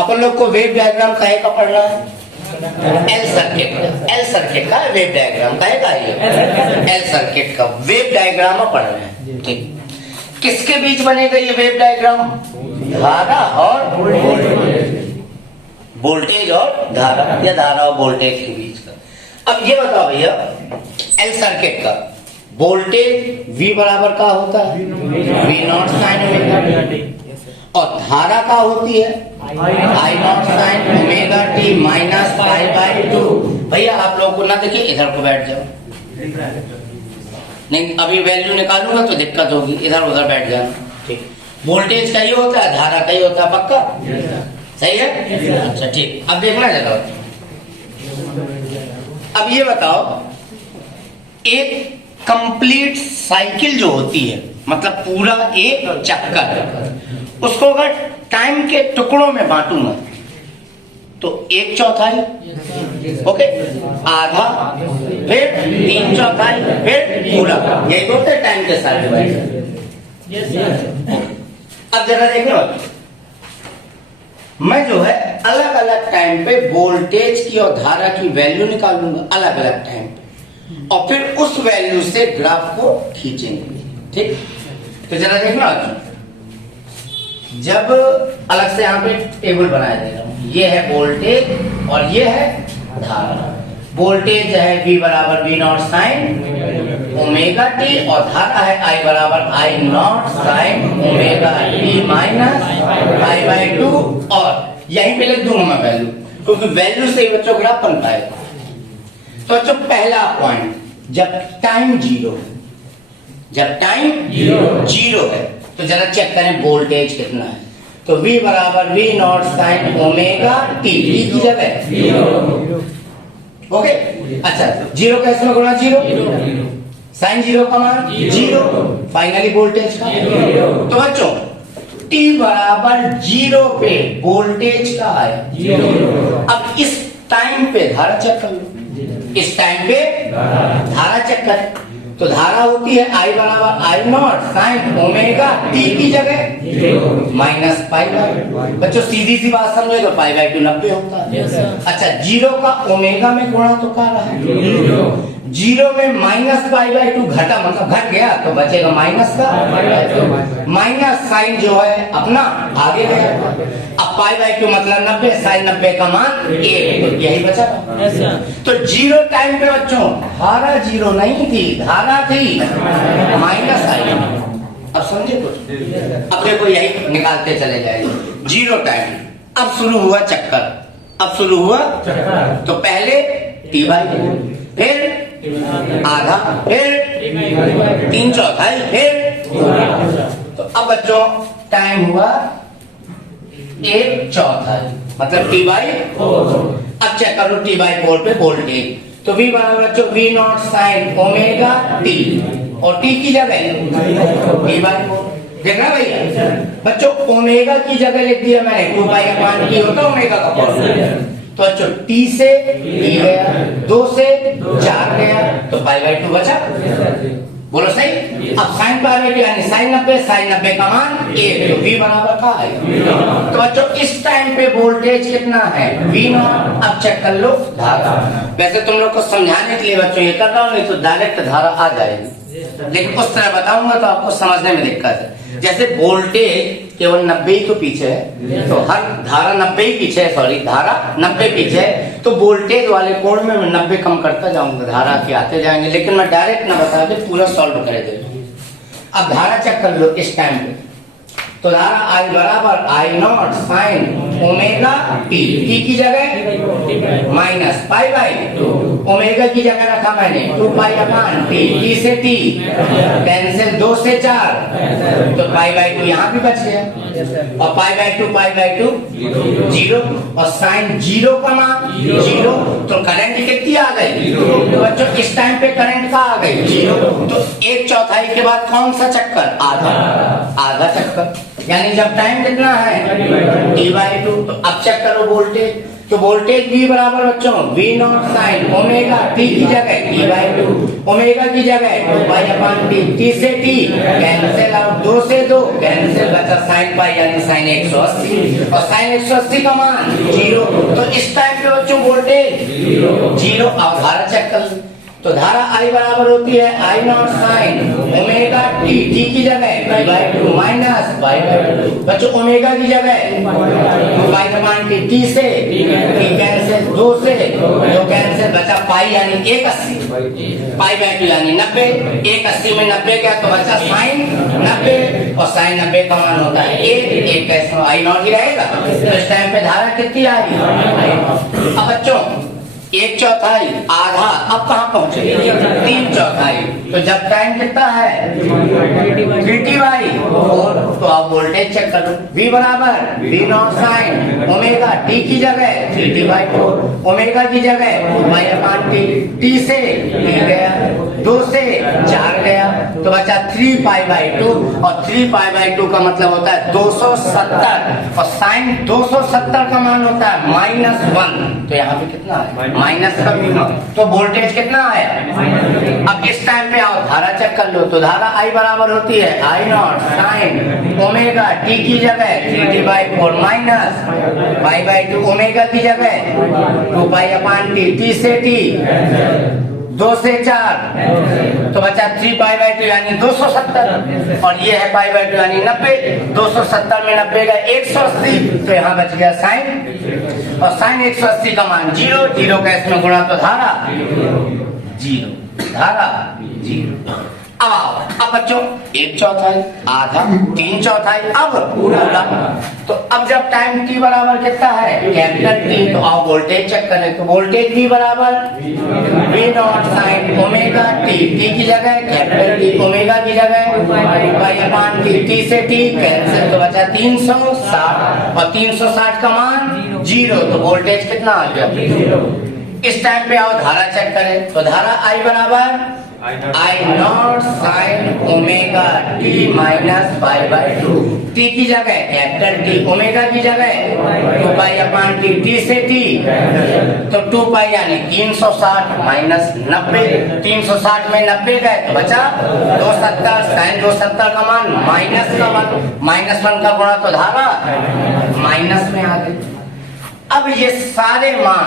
अपन लोग को wave diagram काहे का पढ़ना है? एल सर्किट का वेव डायग्राम काहे का है? एल सर्किट का वेव डायग्राम पढ़ना है। ठीक, किसके बीच बनेगा ये वेव डायग्राम? धारा और वोल्टेज और धारा, या धारा और वोल्टेज के बीच का। अब ये बताओ भैया, एल सर्किट का वोल्टेज V बराबर का होता है V नॉट साइन ओमेगा, और धारा का होती है I not sine omega t minus pi by 2। भैया आप लोगों को ना देखिए, इधर को बैठ जाओ, नहीं अभी वैल्यू निकालूंगा तो दिक्कत होगी, इधर उधर बैठ जाना। ठीक, वोल्टेज का ही होता है, धारा का ही होता है, पक्का सही है? अच्छा ठीक, अब देखना जरा। अब ये बताओ, एक कंप्लीट साइकिल जो होती है, मतलब पूरा एक चक्कर, उसको अगर टाइम के टुकड़ों में बांटूंगा तो 1/4, ओके, आधा, फिर 3/4, फिर पूरा, यही बोलते हैं टाइम के साथ डिवाइड। अब जरा देखो, मैं जो है अलग अलग टाइम पे वोल्टेज की और धारा की वैल्यू निकालूंगा अलग अलग टाइम पे, और फिर उस वैल्यू से ग्राफ को खींचेंगे। ठीक, तो जरा देखना, जब अलग से यहाँ पे टेबल बनाया दे रहा हूं, ये है वोल्टेज और ये है धारा। वोल्टेज है V बराबर V not sine omega T, और धारा है I बराबर I not sine omega T minus pi by 2, और यहीं पे लिख दूंगा मैं वैल्यू, क्योंकि वैल्यू से ही बच्चों ग्राफ बन पाएगा। तो बच्चों पहला पॉइंट, जब टाइम जीरो है तो जरा चेक करें वोल्टेज कितना है। तो V बराबर V not sine omega T की जगह, ओके। अच्छा, जीरो का इसमें गुणा जीरो, साइन जीरो का मान जीरो, फाइनली वोल्टेज का। तो बच्चों T बराबर जीरो पे वोल्टेज का आया। अब इस टाइम पे धारा चेक कर लो, इस टाइम पे धारा चेक करें, तो धारा होती है I बराबर I not sine omega T की जगह माइनस पाई बाई। बच्चों सीधी सी बात समझे तो पाई बाई 2 90 होता है। अच्छा, जीरो का ओमेगा में गुणा तो क्या रहा है, जीरो में माइनस पाई बाई 2 घटा, मतलब घट गया, तो बचेगा माइनस का, माइनस साइन जो है अपना आगे गया। अब पाई बाई 2 मतलब 90, साइन 90 का मान 1, तो यही बचा। तो जीरो टाइम पे बच्चों धारा जीरो नहीं थी, धारा थी माइनस आई। अब समझे कुछ? अब देखो यही निकालते चले जाएंगे। जीरो टाइम, अब शुरू हुआ चक्कर, तो पहले T बाई 2, फिर आधा, फिर 3/4, फिर। तो अब बच्चों टाइम हुआ 1/4, मतलब T बाई 4। अब चेक करो T बाई 4 पे वोल्टेज, तो V बराबर बच्चों V not sine omega T, और T की जगह T बाई 4। देखना भैया बच्चों, ओमेगा की जगह लिख दिया मैंने 2 पाई अपॉन T होता ओमेगा का फॉर्मूला। तो बच्चों T से T गया, 2 से 4 गया, तो पाई बाई 2 बचा। बोलो सही। अब साइन पाई बाई 2 यानी साइन 90 का मान 1, तो V बराबर का है। तो बच्चों इस टाइम पे वोल्टेज कितना है, V नॉट। अब चेक कर लो धारा, वैसे तुम लोग को समझाने के लिए बच्चों ये कर रहा हूं, नहीं तो डायरेक्ट धारा आ जाएगी, लेकिन उस तरह बताऊंगा तो आपको समझने में दिक्कत है। जैसे वोल्टेज केवल 90 ही तो पीछे है, तो हर धारा 90 ही पीछे है, सॉरी धारा 90 पीछे है, तो वोल्टेज वाले कोण में मैं 90 कम करता जाऊंगा, धारा के आते जाएंगे, लेकिन मैं डायरेक्ट ना बता दे, पूरा सॉल्व कर दे। अब धारा चेक कर लो इस टाइम पे, तो धारा I बराबर I not sine omega T, T की जगह माइनस पाई बाई 2, ओमेगा की जगह रखा मैंने 2 पाई अपॉन T, T से T कैंसिल, 2 से 4, तो पाई बाई 2 यहाँ भी बच गया, और पाई बाई 2 जीरो, और साइन जीरो का मान जीरो, तो करंट कितनी आ गई, तो बच्चों इस टाइम पे करंट का आ गई जीरो। तो 1/4 के बाद कौन सा चक्कर, आधा चक्कर, यानी जब टाइम कितना है T बाई 2। तो अब चेक करो वोल्टेज, तो वोल्टेज V बराबर बच्चों V not sine omega T की जगह T बाई 2, ओमेगा की जगह 2 टी से टी कैंसिल आउट, 2 से 2 कैंसिल, बचा साइन पाई यानी साइन 180 और साइन 180 का मान 0। तो इस टाइप पे बच्चों वोल्टेज 0। अब धारा चेक कर लो, तो धारा I बराबर होती है I not sine omega T, T की जगह pi/2 माइनस pi/2, बच्चों ओमेगा की जगह 2 का मान टी से टी कैंसिल, 2 से 2 कैंसिल, बचा पाई यानी 180, pi/2 यानी 90, 180 में 90 क्या तो बचा साइन 90 और साइन 90 का मान होता है 1 कैसे I नॉट ही रहेगा। तो इस टाइम पे धारा कितनी आ रही? अब बच्चों 1/4 आधा, अब कहाँ पहुंचे 3/4, तो जब टाइम कितना है 3t/4, तो आप वोल्टेज चेक करो, V बराबर V not sine omega T की जगह 3t/4, ओमेगा की जगह 2π/t, टी से टी गया, 2 से 4 गया, तो बचा 3π/2 और 3π/2 का मतलब होता है 270 और साइन 270 का मान होता है -1, तो यहाँ पे कितना है माइनस का मीना, तो वोल्टेज कितना आया। अब इस टाइम पे आओ धारा चेक कर लो, तो धारा I बराबर होती है I not sine omega T की जगह 3t/4 माइनस pi/2 ओमेगा की जगह 2π/t, टी से टी 2 से 4, तो बचा 3π/2 यानी 270 और ये है pi/2 यानी 90, 270 में 90 का 180, तो यहाँ बच गया साइन और साइन 180 का मान 0, 0 का इसमें गुणा तो धारा 0, धारा 0। अब आओ, अब बच्चों 1/4 आधा, 3/4 अब पूरा, तो अब जब टाइम t बराबर कितना है कैपिटल T, तो आओ वोल्टेज चेक करें, तो वोल्टेज V बराबर V not sine omega T, T की जगह कैपिटल T, ओमेगा की जगह 2π/t, टी से टी कैंसिल, तो बचा 360 और 360 का मान 0, तो वोल्टेज कितना आ गया। इस टाइम पे आओ धारा चेक करें, तो धारा I बराबर I not sine omega T minus pi/2, T की जगह कैपिटल T, ओमेगा की जगह 2π/t, टी से टी, तो 2π यानी 360 माइनस 90, 360 में 90 गए तो बचा 270, साइन 270 का मान -1 का गुणा तो धारा माइनस में आ गई। अब ये सारे मान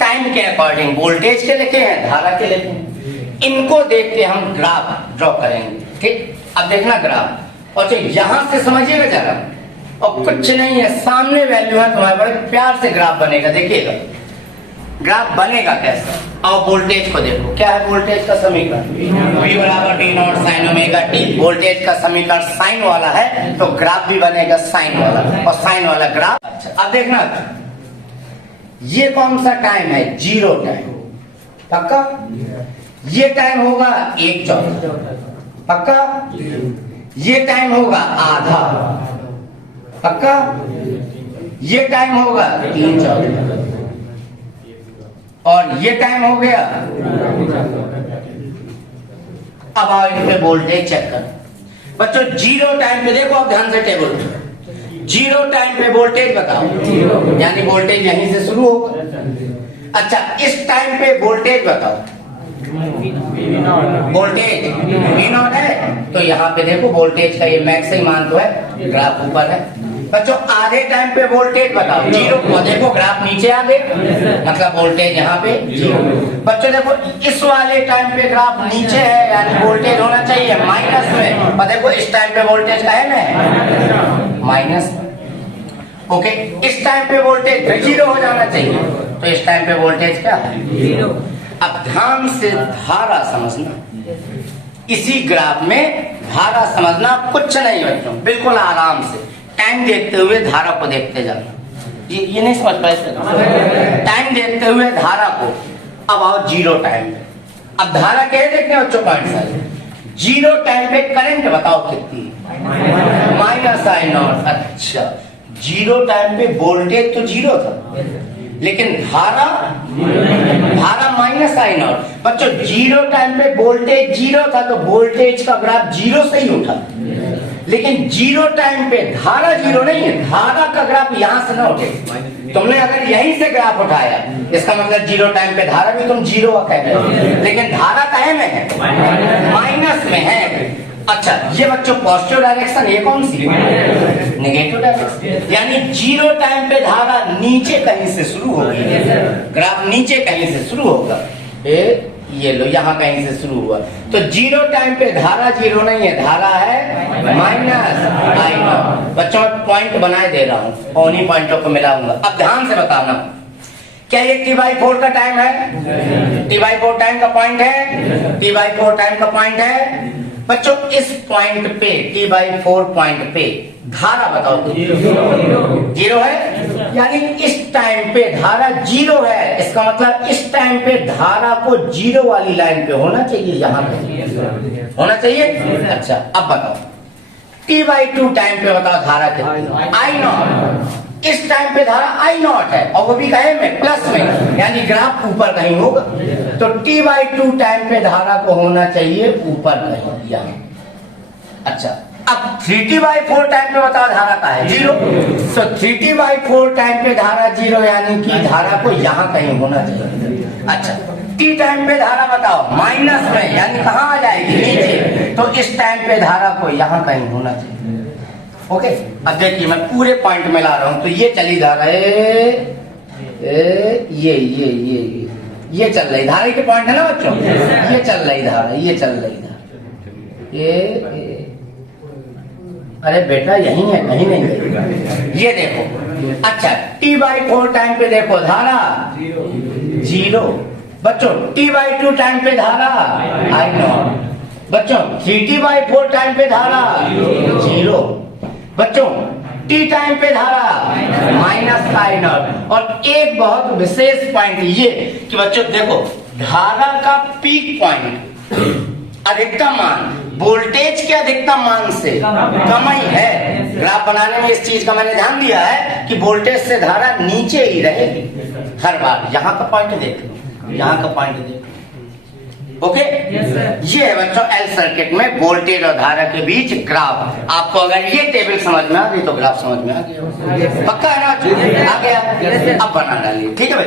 टाइम के अकॉर्डिंग वोल्टेज के लिखे हैं, धारा के लिखे हैं, इनको देख के हम ग्राफ ड्रॉ करेंगे। ठीक, अब देखना ग्राफ, और यहां से समझिएगा जरा, और कुछ नहीं है सामने वैल्यू है तुम्हारे, बड़े प्यार से ग्राफ बनेगा, देखिएगा ग्राफ बनेगा कैसे। और वोल्टेज को देखो, क्या है वोल्टेज का समीकरण V बराबर V not sine omega T, voltage का समीकरण साइन वाला है तो ग्राफ भी बनेगा साइन वाला, और साइन वाला ग्राफ। अच्छा अब देखना, ये कौन सा टाइम है 0 टाइम, पक्का ये टाइम होगा 1/4, पक्का ये टाइम होगा आधा, पक्का ये टाइम होगा 3/4 और ये टाइम हो गया। अब आओ इनमें वोल्टेज चेक कर बच्चों, 0 टाइम पे देखो, आप ध्यान से टेबल 0 टाइम पे वोल्टेज बताओ, यानी वोल्टेज यहीं से शुरू होगा। अच्छा इस टाइम पे वोल्टेज बताओ, वोल्टेज V नॉट है, तो यहाँ पे देखो वोल्टेज का ये मैक्सिमम मान तो है, ग्राफ ऊपर है। बच्चों आधे टाइम पे वोल्टेज बताओ 0, और देखो ग्राफ नीचे आ गए, मतलब वोल्टेज यहाँ पे 0। बच्चों देखो इस वाले टाइम पे ग्राफ नीचे है, यानी वोल्टेज होना चाहिए माइनस में, और देखो इस टाइम पे वोल्टेज का है ना माइनस में। ओके, इस टाइम पे वोल्टेज 0 हो जाना चाहिए, तो इस टाइम पे वोल्टेज क्या है 0। अब ध्यान से धारा समझना, इसी ग्राफ में धारा समझना, कुछ नहीं बच्चों, बिल्कुल आराम से टाइम देखते हुए धारा को देखते जाना। ये नहीं समझ पाए, टाइम देखते हुए धारा को। अब आओ 0 टाइम पे, अब धारा क्या है देखते हो, पॉइंट 0 टाइम पे करंट बताओ कितनी, -I नॉट। अच्छा 0 टाइम पे वोल्टेज तो 0 था, लेकिन धारा -I नॉट। बच्चों 0 टाइम पे वोल्टेज 0 था, तो वोल्टेज का ग्राफ 0 से ही उठा, लेकिन जीरो टाइम पे धारा जीरो नहीं है, धारा का ग्राफ यहां से ना उठे। तुमने अगर यहीं से ग्राफ उठाया, इसका मतलब जीरो टाइम पे धारा भी तुम जीरो कह रहे हो, लेकिन धारा काहे में है? माइनस में है। अच्छा, ये बच्चों पॉजिटिव डायरेक्शन, ये कौन सी? Negative direction. यानी जीरो टाइम पे धारा नीचे कहीं से शुरू होगी, ग्राफ नीचे कहीं से शुरू होगा। ये लो यहाँ कहीं से शुरू हुआ, तो जीरो टाइम पे धारा जीरो नहीं है, धारा है माइनस आई नॉट। बच्चों मैं पॉइंट बनाए दे रहा हूँ और उन्हीं पॉइंटों को मिलाऊंगा। अब ध्यान से बताना, क्या ये t/4 का टाइम है? t/4 टाइम का पॉइंट है, t/4 टाइम का पॉइंट है। बच्चों इस पॉइंट पे t/4 पॉइंट पे धारा बताओ तो जीरो है, यानी इस टाइम पे धारा जीरो है। इसका मतलब इस टाइम पे धारा को जीरो वाली लाइन पे होना चाहिए, यहाँ पे होना चाहिए। अच्छा अब बताओ t/2 टाइम पे बताओ धारा कितनी? आई नॉट। इस टाइम पे धारा आई नॉट है और वो भी कहे में प्लस में, यानी ग्राफ ऊपर कहीं होगा। तो t/2 टाइम पे धारा को होना चाहिए ऊपर कहीं यहाँ। अच्छा अब 3t/4 टाइम पे बताओ धारा का है जीरो, तो 3t/4 टाइम पे धारा जीरो, यानी कि धारा को यहाँ कहीं होना चाहिए। अच्छा t टाइम पे धारा बताओ माइनस में, यानी कहाँ आ जाएगी? नीचे। तो इस टाइम पे धारा को यहाँ कहीं होना चाहिए। ओके अब देखिए मैं पूरे पॉइंट में ला रहा हूं। तो ये चली धारा ये चल रही धारा के पॉइंट है ना बच्चों, ये चल रही धारा, ये चल रही धारा, ये अरे बेटा यही है, कहीं नहीं है। ये देखो। अच्छा t/4 टाइम पे देखो धारा जीरो। बच्चों t/2 टाइम पे धारा आई नॉट। बच्चों 3t/4 टाइम पे धारा जीरो। बच्चों t टाइम पे धारा माइनस आई नॉट। और एक बहुत विशेष पॉइंट ये कि बच्चों देखो धारा का पीक पॉइंट अधिकतम मान वोल्टेज के अधिकतम मान से कम ही है। ग्राफ बनाने में इस चीज का मैंने ध्यान दिया है कि वोल्टेज से धारा नीचे ही रहेगी हर बार। यहाँ का पॉइंट देख लो, यहाँ का पॉइंट देख लो। ओके ये है बच्चों एल सर्किट में वोल्टेज और धारा के बीच ग्राफ। आपको अगर ये टेबल समझ में आ गई तो ग्राफ समझ में आ गया, पक्का है ना? आ गया। अब बना डालिए, ठीक है भाई।